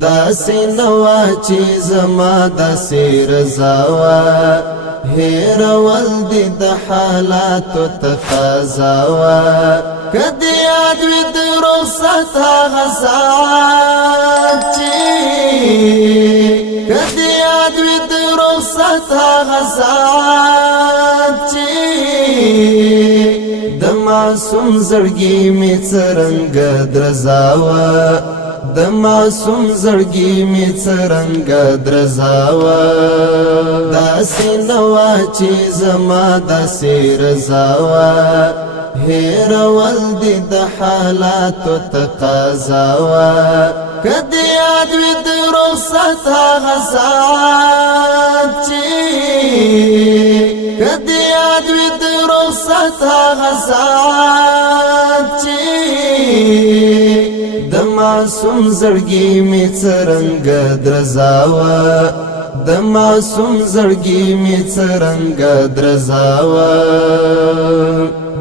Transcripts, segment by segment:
داسې نوا چې زما داسې رضا وه هېرول دې د حالاتو تقاضا وه که دې یاد وي د رخصت هغه ساعت چې که دې یاد وي د رخصت هغه ساعت چې د معصوم زړګي مې څرنګه درزا وه د معصوم زړګي مې څرنګه درزا وه داسې نه وه چې زما داسې رضا وه هېرول دې د حالاتو تقاضا وه که دې یاد وي د رخصت هغه ساعت چې که دې یاد وي د رخصت هغه ساعت چې د معصوم زړګي مې څرنګه درزا وه د معصوم زړګي مې څرنګه درزا وه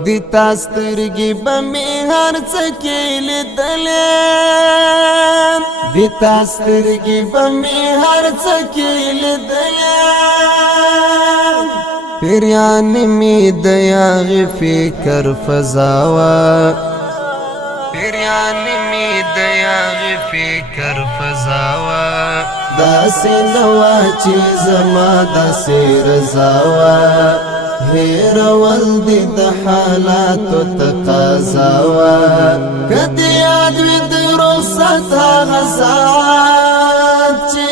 د تا سترګې به مې هر څه کې لیدلې د تا سترګې به مې هر څه کې لیدلې پیریانې مې د هغې فکر فضا وه پیریانې مې د هغې فکر فضا وه داسې نه وه چې زما داسې رضا وه هېرول دې د حالاتو تقاضا وه که دې یاد وي د رخصت هغه ساعت چې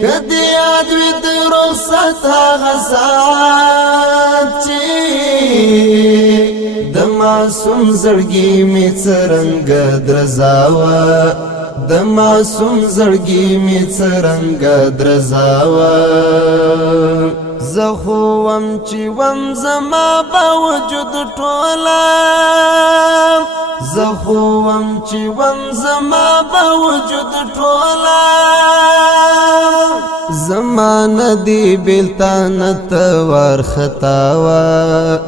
که دې یاد وي د رخصت هغه ساعت چې د معصوم زړګي مې څرنګه درزا وه د معصوم زړګي مې څرنګه درزا وه زه خو وم چې وم زما به وجود ټوله زه خو وم چې وم زما به وجود ټوله زما نه دی بېلتانه ته وارخطا وه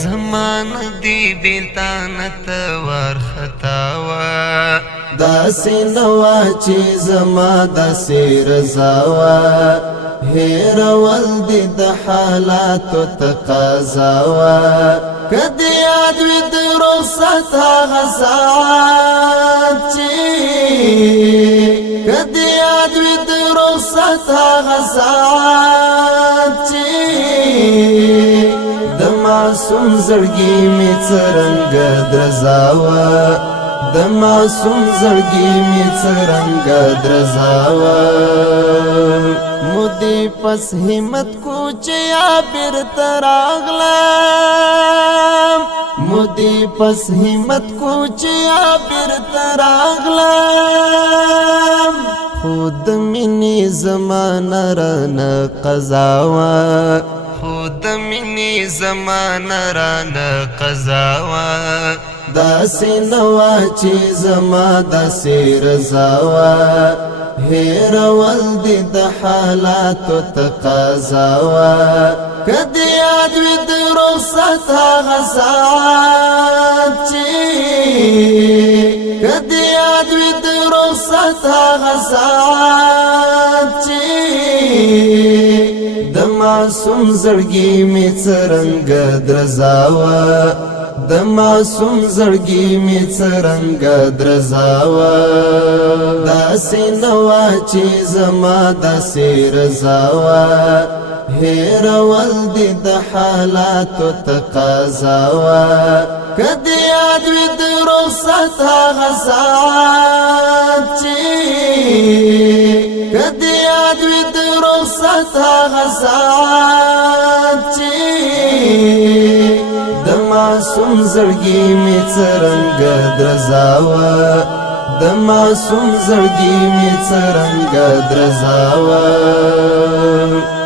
زما نه دی بېلتانه ته وارخطا وه داسې نه وه چې زما داسې رضا وه هېرول دې د حالاتو تقاضا وه که دې یاد وي د رخصت هغه ساعت چې که دې یاد وي د رخصت هغه ساعت چې د معصوم زړګي مې څرنګه درزا وه د معصوم زړګي مې څرنګه درزا وه مودې پس همت کو چې یا بیرته راغلم مودې پس همت کو چې یا بیرته راغلم خو د مینې زمانه رانه قضا وه خو د مینې زمانه رانه قضا وه داسې نه وه چې زما داسې رضا وه هېرول دې د حالاتو تقاضا وه که دې یاد وي د رخصت هغه ساعت چې که دې یاد وي د رخصت هغه ساعت چې د معصوم زړګي مې څرنګه درزا وه د معصوم زړګي مې څرنګه درزا وه داسې نه وه چې زما داسې رضا وه هېرول دې د حالاتو تقاضا وه که دې یاد وي د رخصت هغه ساعت چې که دې یاد وي د رخصت هغه ساعت چې د معصوم زړګي مې څرنګه درزا وه د معصوم زړګي مې څرنګه درزا وه